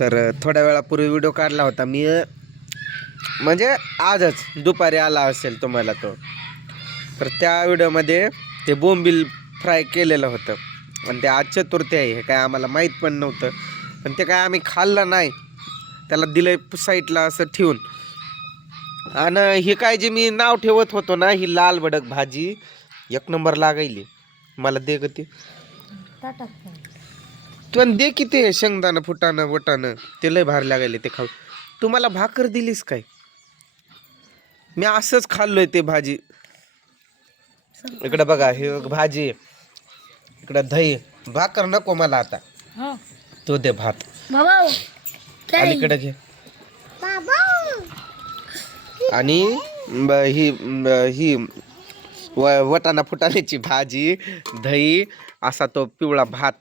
तर थोड्या वेळापूर्वी व्हिडिओ काढला होता मी, म्हणजे आजच दुपारी आला असेल तुम्हाला तो. तर त्या व्हिडिओमध्ये ते बोंबील फ्राय केलेलं होतं. आणि ते आज चतुर्थी आहे हे काय आम्हाला माहीत पण नव्हतं. पण ते काय आम्ही खाल्लं नाही, त्याला दिलं साईडला असं ठेवून. आणि हे काय जे मी नाव ठेवत होतो ना, ही लाल भडक भाजी एक नंबर लागायली. मला दे ग ते तू, दे की ते शेंगदाणं फुटाणं वटाणं, ते लय भारी लागायले ते खाऊ. तू मला भाकर दिलीस काय? मी असंच खाल्लोय ते भाजी. इकडे बघा हे भाजी, इकडे दही. भाकर नको मला आता, तो दे भात. अलीकडे घे. आणि ही ही वटाणा फुटाण्याची भाजी, दही, असा तो पिवळा भात.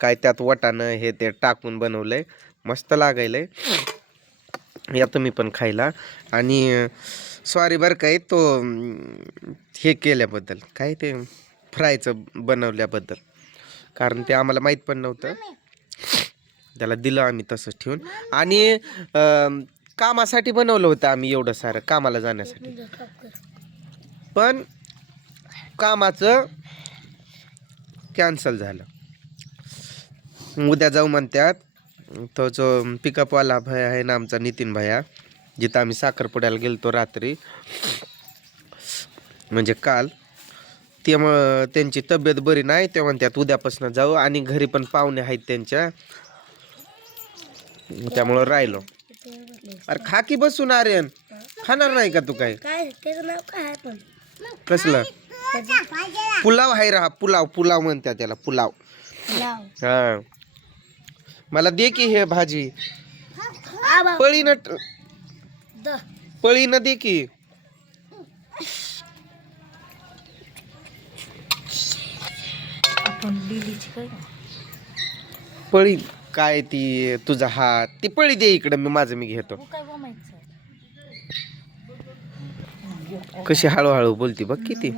काय त्यात वटाणं हे ते टाकून बनवलंय, मस्त लागायलंय. या तुम्ही पण खायला. आणि सॉरी बरं काय तो हे केल्याबद्दल, काय ते फ्रायचं बनवल्याबद्दल, कारण ते आम्हाला माहीत पण नव्हतं. त्याला दिलं आम्ही तसंच ठेवून. आणि कामासाठी बनवलं होतं आम्ही एवढं सारं, कामाला जाण्यासाठी. पण कामाचं कॅन्सल झालं. उद्या जाऊ म्हणतात. तो जो पिकअपवाला भैया आहे ना आमचा, नितीन भैया, जिथं आम्ही साखरपुड्याला गेलतो रात्री, म्हणजे काल, त्यामुळं त्यांची तब्येत बरी नाही. ते म्हणतात उद्यापासून जाऊ. आणि घरी पण पाहुणे आहेत त्यांच्या, त्यामुळं राहिलो. अरे खा की बसून. आर्यन खाणार नाही का तू? काय कसलं पुलाव आहे रा? पुलाव पुलाव म्हणतात त्याला, पुलाव. हा, मला दे की हे भाजी. पळीनं दे की. पळी काय ती तुझा हात, ती पळी दे इकडं, मी घेतो. कशी हळूहळू बोलती बघ किती.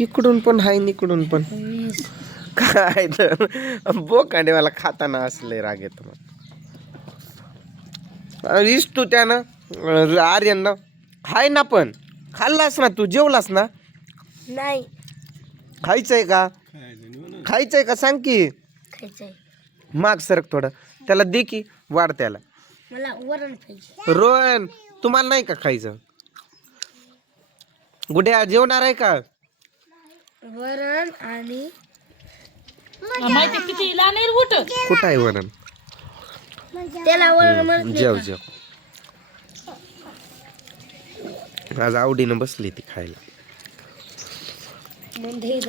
इकडून पण हाय इकडून पण. काय तर बोकांडे मला खाताना असले राग येतो मग. तू त्यानं आर्यन ना हाय ना, पण खाल्लास ना तू? जेवलास ना? नाही. खायचंय का? खायचंय का सांग की. माग सरक थोडं, त्याला दे की, वाढ त्याला. मला वरण पाहिजे. रोहन तुम्हाला नाही का खायचं? गुड्या जेवणार आहे का? वरण आणि माहिती किती लहान आहे कुठं कुठं आहे वरण? त्याला वरण जेव जेव. आज आवडीनं बसली ती खायला.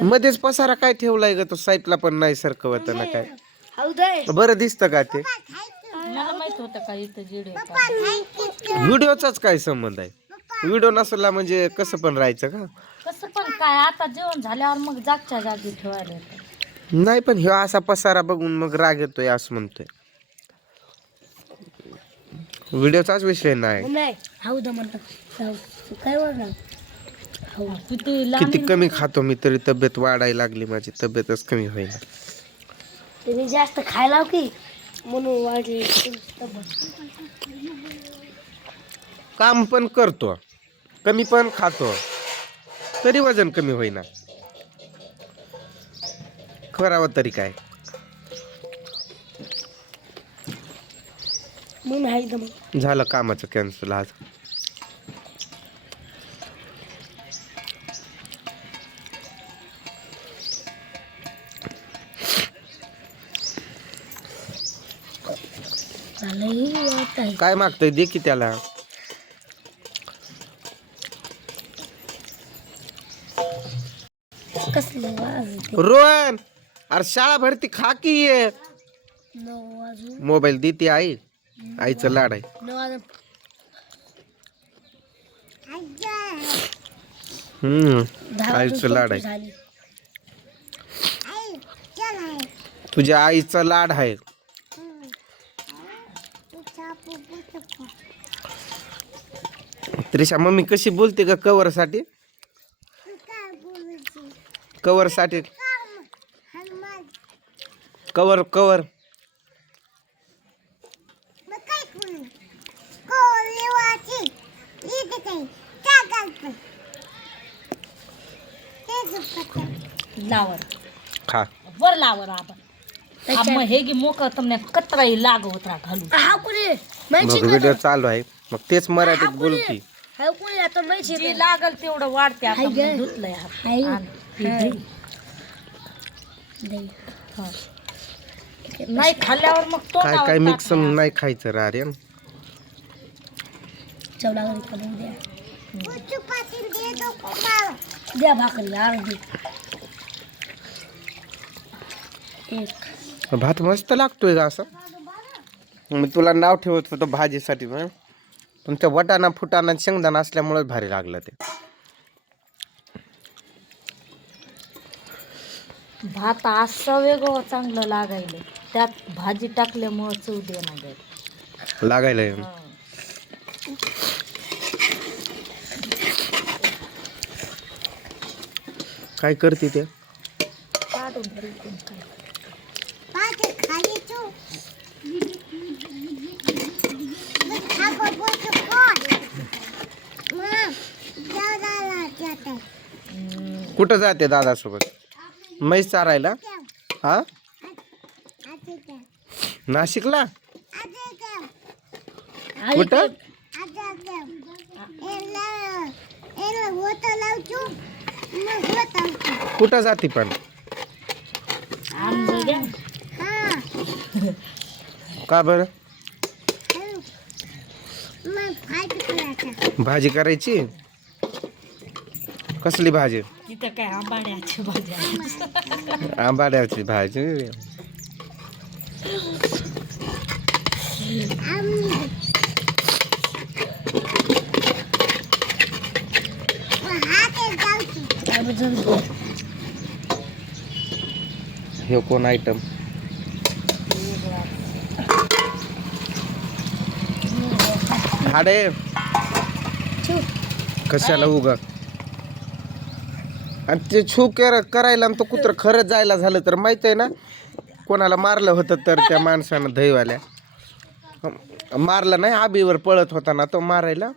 मध्येच पसारा काय ठेवलाय ग तो? साईडला पण नाही सरकवत ना काय. बरं दिसतं का ते? मला माहित होतं का इथं व्हिडिओ. व्हिडिओचाच काय संबंध आहे? व्हिडिओ नसला म्हणजे कसं पण राहायचं का? कसं पण काय, आता जेवण झाल्यावर मग जागच्या जागी ठेवायला येतं. नाही, पण ह्यो असा पसारा बघून मग राग येतोय असं म्हणतोय. व्हिडिओचाच विषय नाही. किती कमी खातो मी तरी तब्येत वाढायला लागली माझी. तब्येतच कमी होईल. तुम्ही जास्त खायला की म्हणून वाढली. काम पण करतो, कमी पण खातो, तरी वजन कमी होईना. करावं तरी काय? झालं कामाचं कॅन्सल आज. काय मागतोय? दे की त्याला. रोहन अरे शाळा भरती खा की. ये मोबाईल दे ती आई. आईचं लाड आहे. आईचं लाड आहे. तुझ्या आईचा लाड आहे. त्रिशा मम्मी कशी बोलते का कवर साठी? कवर साठी कवर कवर लावर खा वर लावर आपण मग हे गी मोक તમને કતરાઈ લાગો ઉતરા ઘાલું हा कोणी मग व्हिडिओ चालू आहे मग तेच मराठीत बोल की हा कोणी आता माहिती जे लागल तेवढं वाढते आता हाय ग. मग धुतलंय हाय. आण. हे दही. दही. हा. नाही खाल्ल्यावर मग तो काय काय मिक्स नाही खायचं रे आर्यन चवडा घरी करून द्या द्या भाकरी अर्धी एक भात मस्त लागतोय का असं मी तुला नाव ठेवत होतो भाजीसाठी पण त्या वटाणा फुटाणा शेंगदाणा असल्यामुळे भारी लागलं ते भात असं वेगळं चांगलं लागायलं त्यात भाजी टाकल्यामुळं चव देणार आहे. लागायला हा. काय करते ते काढून घरी काय कुठं जाते दादासोबत म्हैस चारायला हा नाशिकला कुठं कुठं जाते पण आणलं द्या का बरं भाजी करायची कसली भाजी तिथं काय आंबाड्याची भाजी आहे. आंबाड्याची भाजी हे कोण आयटम हाडे कशाला उगा आणि ते छू करायला आणि तो कुत्र खरंच जायला झालं तर माहित आहे ना कोणाला मारलं होतं तर त्या माणसानं दहीवाल्या मारलं नाही आबीवर पळत होता ना तो मारायला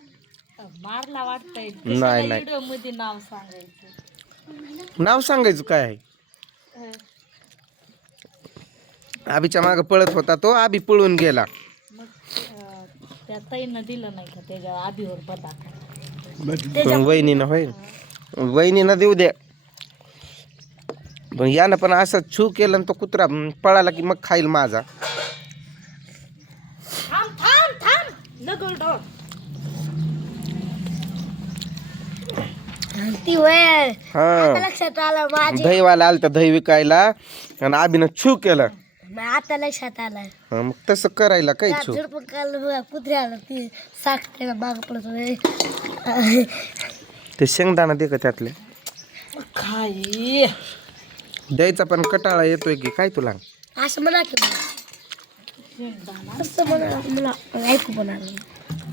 मारला वाटतंय नाही, नाही. व्हिडिओ मध्ये नाव सांगायचं नाव सांगायचं काय आहे आबीच्या मागे पळत होता तो आबी पळून गेला मग त्या ताईनं दिलं नाही का त्याच्या आधीवर बटाटा पण वहिनीनं होय वहिनीनं देऊ द्या पण यानं पण असं छू केलं आणि तो कुत्रा पळाला की मग खाईल माझा थांब थांब थांब लगल डोर ती वय हा लक्षात आलं माझी दहीवाला आलं तर दही विकायला आणि आबीनं छू केलं आता लक्षात आलं हा, मग तसं करायला काय छू झडपण काल कुत्र्याला ती साखरेला माग पडत होते ते शेंगदाणा दे का त्यातले खाई द्यायचा पण कटाळा येतोय की काय तुला असं म्हणा की असं म्हणा मला ऐकू पण आलं